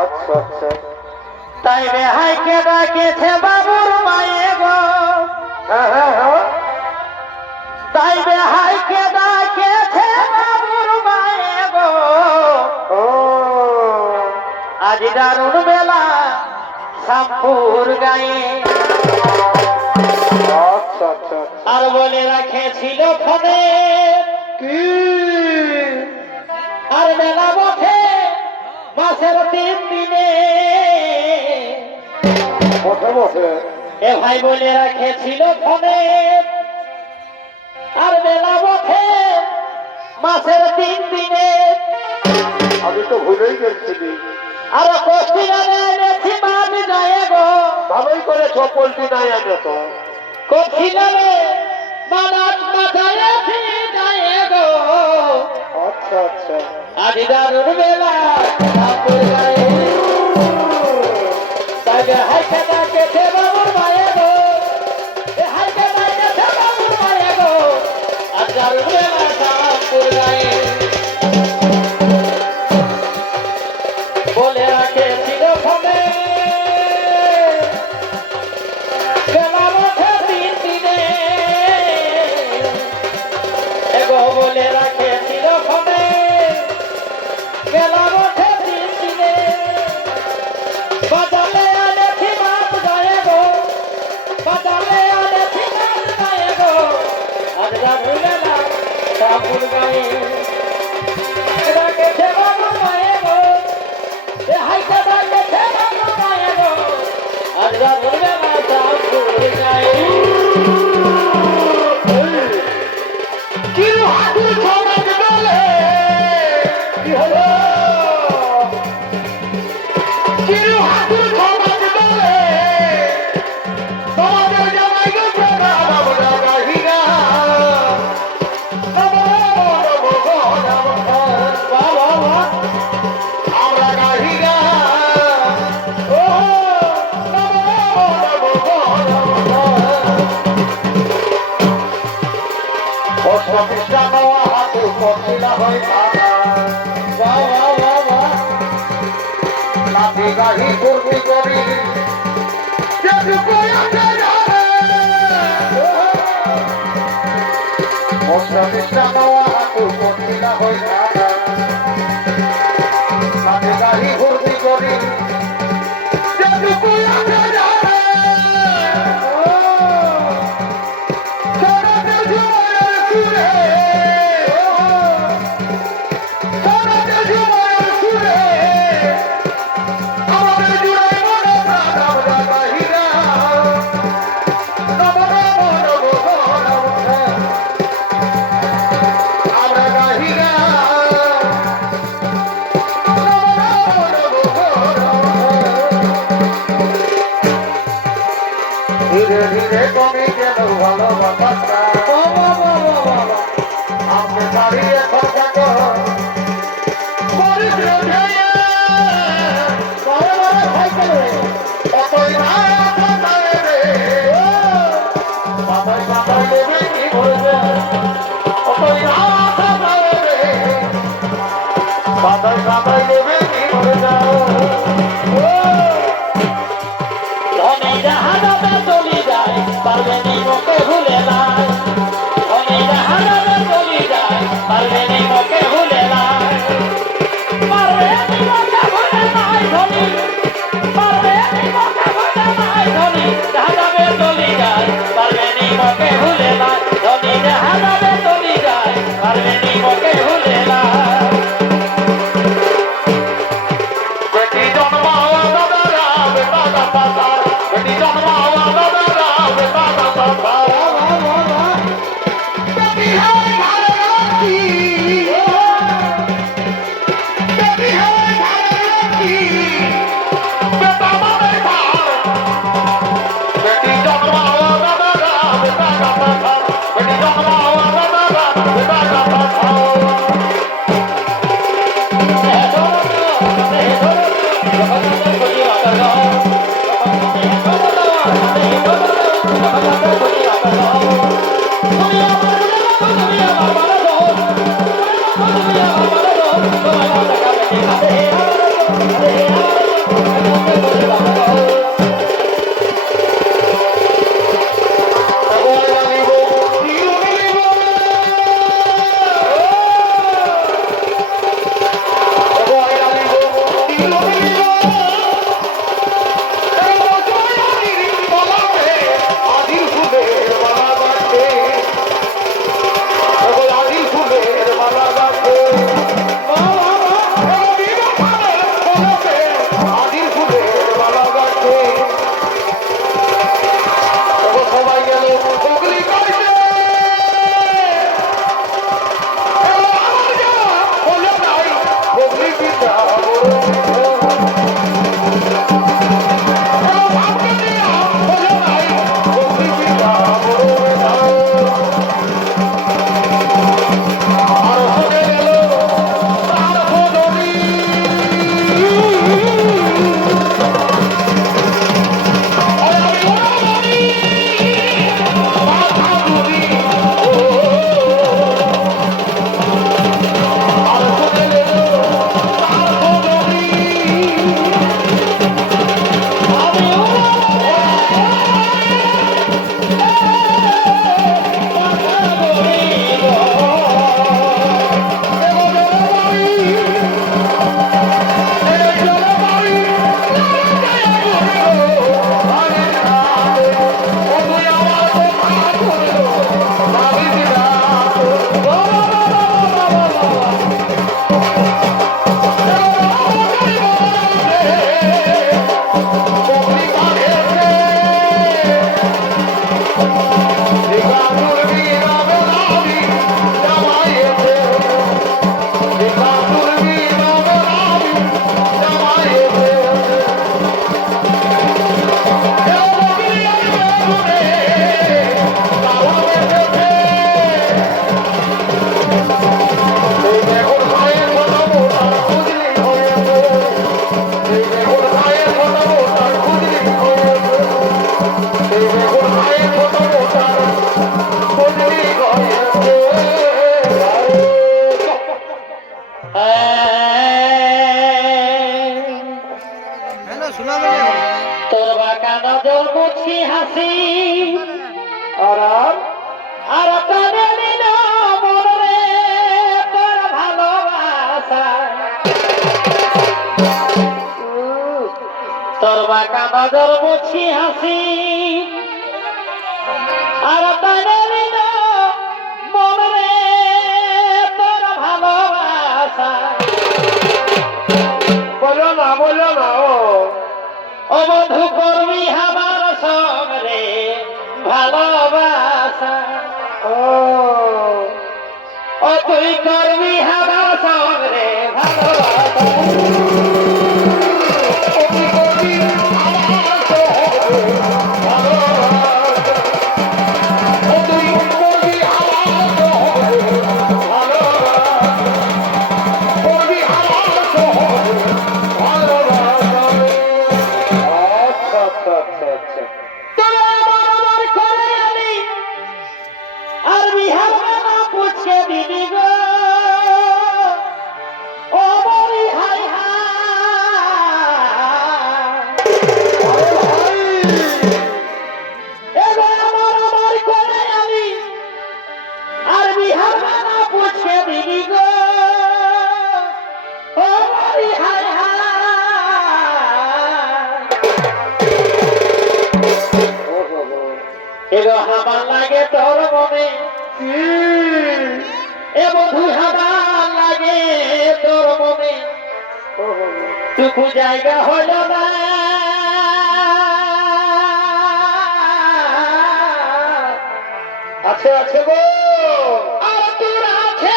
আচ্ছা আচ্ছা। তাই রেহাইকে ডাকেছে বাবুর মায়ে গো। হ্যাঁ হ্যাঁ হ্যাঁ। তাই রেহাইকে ডাকেছে বাবুর মায়ে গো। ও আজ দারুণ বেলা শ্যামপুর গায়ে। আচ্ছা আচ্ছা। আর বলে রাখেছিল ফোনে কি আর বেলা বসে মাসের 3 দিনে। বসে বসে এ ভাই বলে রাখেছিল ফোনে আর বেলা বসে মাসের 3 দিনে। আমি তো ভুলেই গেছি। আর কষ্টি নামে এনেছি মাছ যায় গো। ভালোই করে চপলটি নাই আগে তো। কষ্টি নামে মাছ মাথায়েছি যায় গো। আচ্ছা আচ্ছা। আজ দারুণ বেলা ঠাকুর গায়ে। তাকে হাইকে ডাকেছে বাবুর মায়ে গো। এ হাইকে ডাকেছে বাবুর মায়ে গো। আজ দারুণ বেলা ঠাকুর গায়ে। বলে রাখেছিল ফোনে বেলা বসে 3 দিনে। এগো বলে রাখেছিল ফোনে বেলা বসে 3 দিনে। বাজালে আনেছি মাছ যায় গো। বাজালে আনেছি মাছ যায় গো। আজ দারুণ বেলা ঠাকুর গায়ে। ডাকেছে বাবুর মায়ে গো। এ হাইকে ডাকেছে বাবুর মায়ে গো। আজ দারুণ বেলা ঠাকুর গায়ে। কি হাতুর সমাজ বলে কি হলো? কি হাতুর সমাজ বলে তোমাদের জামাই গেছে বাবা গাহিরা। আমরা গাহিরা প্রতিষ্ঠান হাতে পথিলা হয়ে নাতি গাহি কুর্মি করি প্রতিষ্ঠান হাতে পথিলা হয়ে নাতি গাহি কুর্মি করি ধীরে ধীরে কমে গেল ভালোবাসাটা। আপনি দাঁড়িয়ে কথা কতই না রে বাবাই বাবাই দেবে কি বলবে। কতই না রে বাবাই বাবাই দেবে কি বলবে। ধনী জাহাজে চলি যায় পারবে নি মোকে ভুলে নাই। ধনী জাহাজে চলি যায় পারবে নি মোকে ভুলে নাই। পারবে নি মোকে ভুলে নাই ধনী। পারবে নি মোকে ভুলে নাই ধনী। জাহাজে চলি যায় পারবে নি মোকে ভুলে নাই। ধনী জাহাজে চলি যায় পারবে নি মোকে ভুলে নাই। বেটি জন্মাওয়া দাদারা বেটা দাদা বেটি জন্মাওয়া দাদারা বেটা দাদা। বেটি হয় ভারতী বেটি হয় ভারতী বেটা মানে ভার। বেটি জন্মাওয়া দাদারা বেটা দাদা বেটি জন্মাওয়া দাদারা বেটা দাদা। Hare তোর বাঁকা নজর মুছি হাসি আর কানে নিল মনে তোর ভালোবাসা তোর বাঁকা নজর মুছি হাসি আর কানে নিল মনে তোর ভালোবাসা বলো না ও বন্ধু করবি আমার সঙ্গে ভালোবাসা ও তুই করবি আমার সঙ্গে ভালোবাসা আর বিহার না পুছে দিদি গো ও বলি হাই আমার করে আমি আর বিহার না পুছে দিদি গো ও বলি হাই এগো হাবার লাগে তোর মনে এ বধু হাবার লাগে তোর মনে টুকু জায়গা হইল না আছে গো আর তোর আছে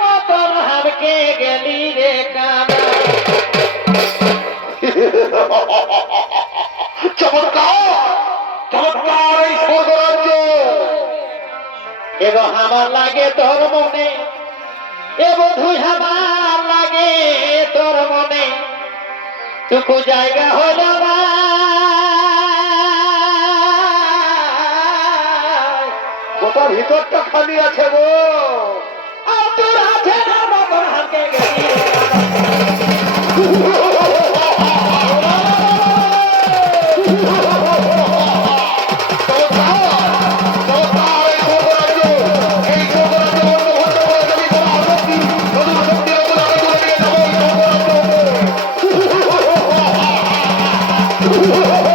মতন হামকে গেলি রে কানা চমৎকার এই স্বর্গরাজ্য এগো হাবার লাগে তোর মনে এ বধু হাবার লাগে তোর মনে টুকু জায়গা হইল না গোটা ভিতরটা খালি আছে গো আর তোর আছে না মতন হামকে গেলি রে কানা ও